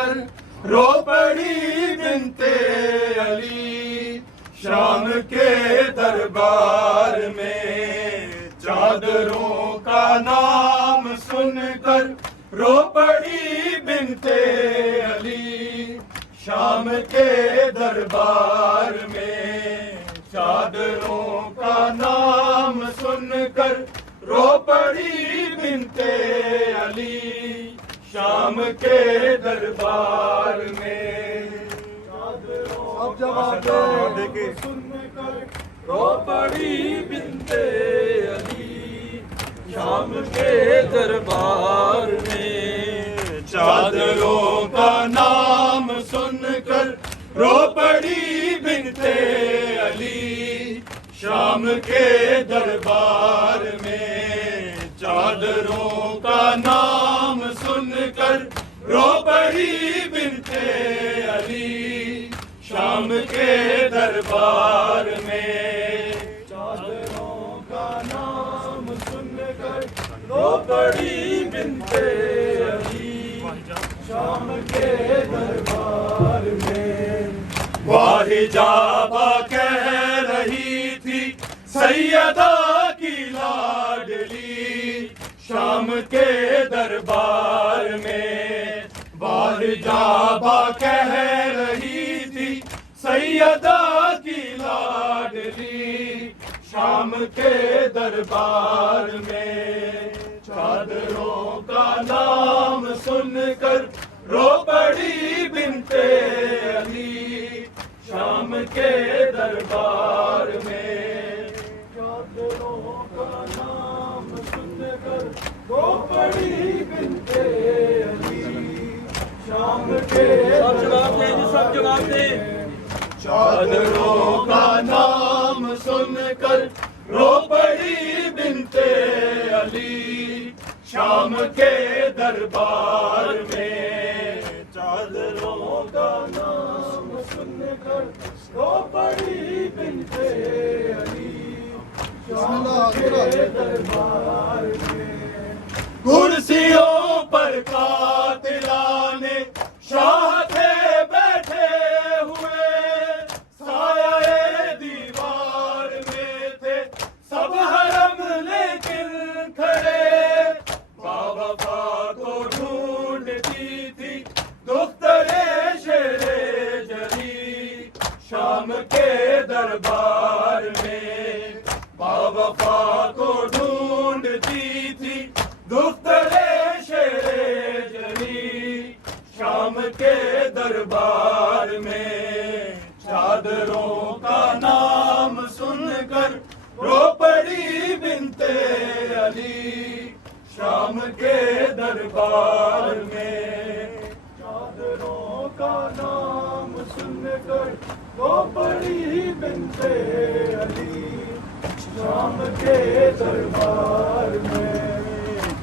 کر رو پڑی بنت علی شام کے دربار میں، چادروں کا نام سن کر رو پڑی بنت علی شام کے دربار میں، چادروں کا نام سن کر رو پڑی بنت علی شام کے دربار میں، چادروں کا نام سن کر رو پڑی بنت علی شام کے دربار میں، چادروں کا نام سن کر رو پڑی بنت علی شام کے دربار میں، چادروں کا نام سن کر رو پڑی بنت علی شام کے دربار میں، چادروں کا نام سن کر رو پڑی بنت علی شام کے دربار میں، واہ جابا کہہ رہی تھی سیدہ کی لاڈلی شام کے دربار میں، واہ جابا کہہ رہی تھی سیدہ کی لاڈلی شام کے دربار میں، چادروں کا نام سن کر رو پڑی بنت علی شام کے دربار میں، چادروں کا نام سن کر رو پڑی بنت علی شام کے سب جواب دیں، چادروں کا نام سن کر رو پڑی بنت علی شام کے دربار میں، چادروں کا نام سن کر رو پڑی بنت علی شام کے دربار میں، کرسیوں پر قاتلان شاہ تھے بیٹھے ہوئے، سایہ دیوار میں تھے سب حرم لیکن کھڑے، باوفا کو ڈھونڈتی تھی دختر شیر جری شام کے دربار میں، باوفا کو ڈھونڈتی تھی دختر شیر جری شام کے دربار میں، چادروں کا نام سن کر رو پڑی بنت علی شام کے دربار میں، چادروں کا نام سن کر رو پڑی بنت علی شام کے دربار میں،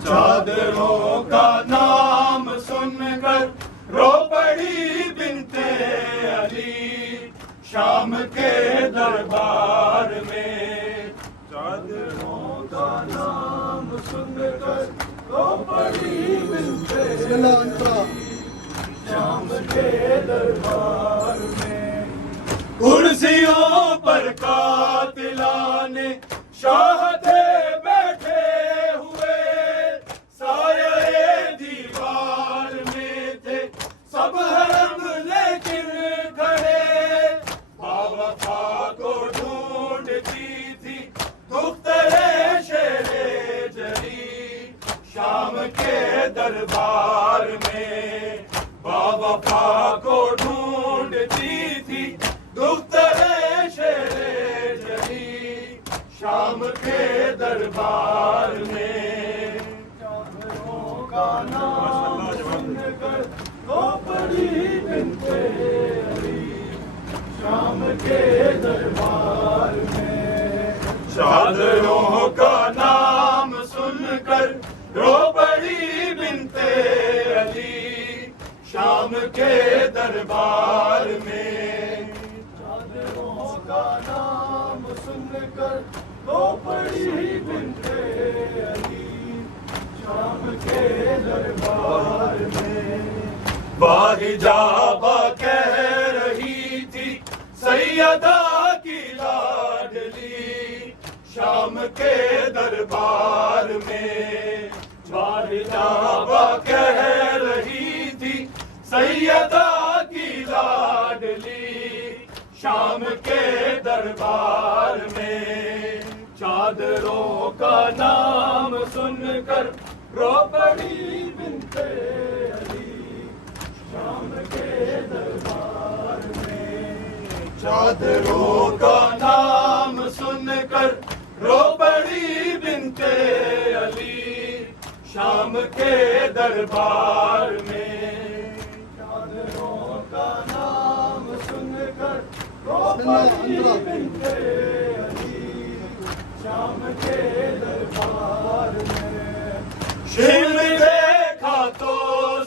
چادروں کا نام سن کر رو پڑی بنت علی شام کے دربار میں، چادروں کا نام سن کر رو پڑی بنت علی شام کے دربار میں، کرسیوں پر قاتلان شاہ تھے بیٹھے ہوئے، سایہ دیوار میں تھے سب حرم لیکن کھڑے، باوفا کو ڈھونڈتی تھی دختر شیر جری شام کے دربار میں، باوفا کو ڈھونڈتی تھی دختر شیر جری شام کے دربار میں، چادروں کا نام سن کر رو پڑی بنت علی شام کے دربار میں، چادروں کا نام سن کر رو پڑی بنت علی شام کے دربار میں، چادروں کا نام سن کر رو پڑی بنت علی شام کے دربار میں، واحجابہ کہہ رہی تھی سیدہ کی لاڈلی شام کے دربار میں، واحجابہ کہہ رہی تھی سیدہ کی لاڈلی شام کے دربار میں، چادروں کا نام سن کر رو پڑی بنت علی شام کے دربار میں، چادروں کا نام سن کر رو پڑی بنت علی شام کے دربار میں، چادروں کا نام سن کر رو پڑی بنت علی شام کے دربار میں، شمر دیکھا تو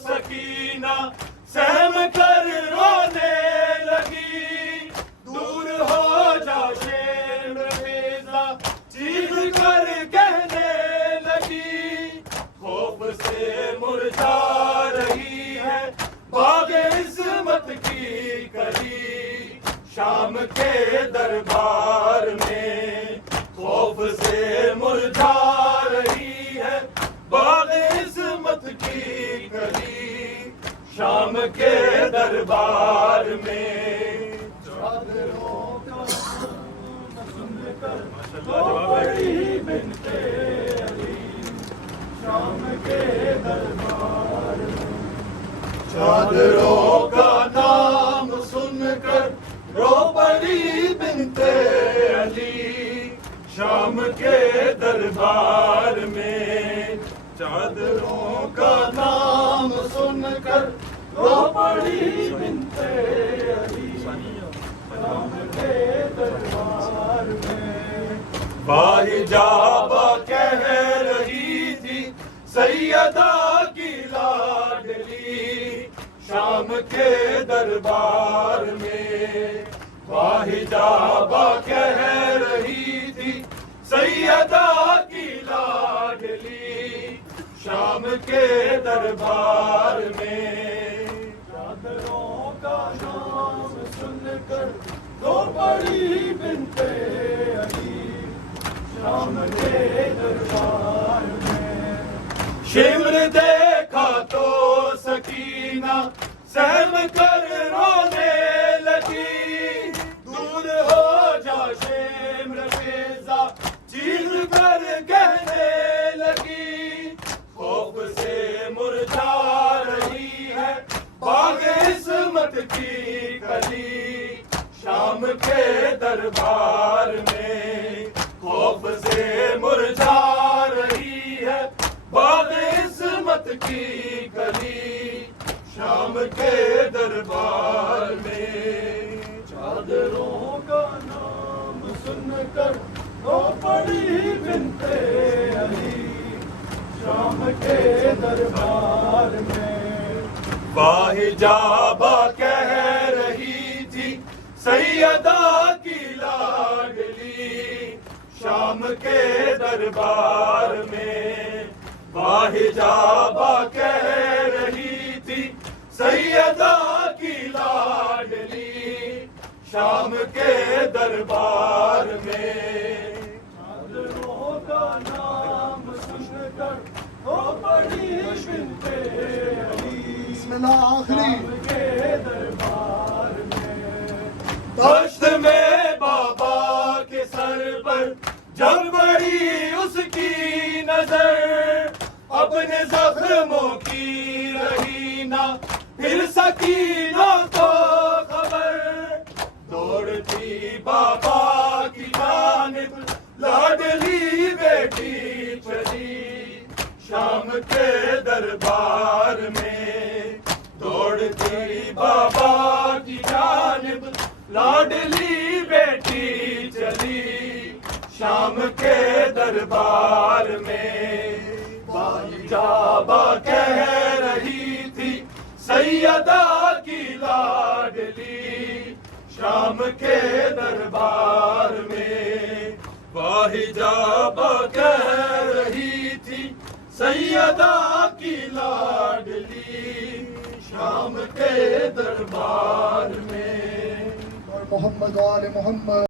سکینہ سہم کر رونے لگی، دور ہو جا شمر فیضا چیخ کر کہنے لگی، خوف سے مرجھا رہی ہے باغ عصمت کی کلی شام کے دربار میں، خوف سے مرجھا رہی ہے باغ عصمت کی کلی شام کے دربار میں، چادروں کا نام سن کر رو پڑی بنت علی شام کے دربار میں، چادروں کا نام سن کر رو پڑی بنت علی شام کے دربار میں، چادروں کا نام سن کر رو پڑی بنت علی شام کے دربار میں، واحجابہ کہہ رہی تھی سیدہ کی لاڈلی شام کے دربار میں، واحجابہ کہہ رہی تھی سیدہ کی لاڈلی شام کے دربار میں، چادروں کا نام سن کر رو پڑی بنت علی شام کے دربار میں، شمر دیکھا تو سکینہ سہم کر رونے لگی، دور ہو جا شمر فیضا چیخ کر کہنے لگی، خوف سے مرجھا رہی ہے باغ عصمت کی کلی شام کے دربار میں، خوف سے مرجھا رہی ہے باغ عصمت کی کلی شام کے دربار میں، چادروں کا نام سن کر رو پڑی بنت علی شام کے دربار میں، واحجابہ کہہ رہی تھی سیدہ کی لاڈلی شام کے دربار میں، واحجابہ کہہ رہی تھی سیدہ کی لاڈلی شام کے دربار میں، چادروں کا نام سن کر رو پڑی بنت علی بسم اللہ آخری شام کے دربار میں، دشت میں بابا کے سر پر جب پڑی اس کی نظر، اپنے زخموں کی رہی نہ پھر سکینہ کو خبر، دوڑتی بابا کی جانب لاڈلی بیٹی چلی شام کے دربار میں، دوڑتی بابا کی جانب لاڈلی بیٹی چلی شام کے دربار میں، واحجابہ کہہ رہی تھی سیدہ کی لاڈلی شام کے دربار میں، واحجابہ کہہ رہی تھی سیدہ کی لاڈلی شام کے دربار میں اور محمد آل محمد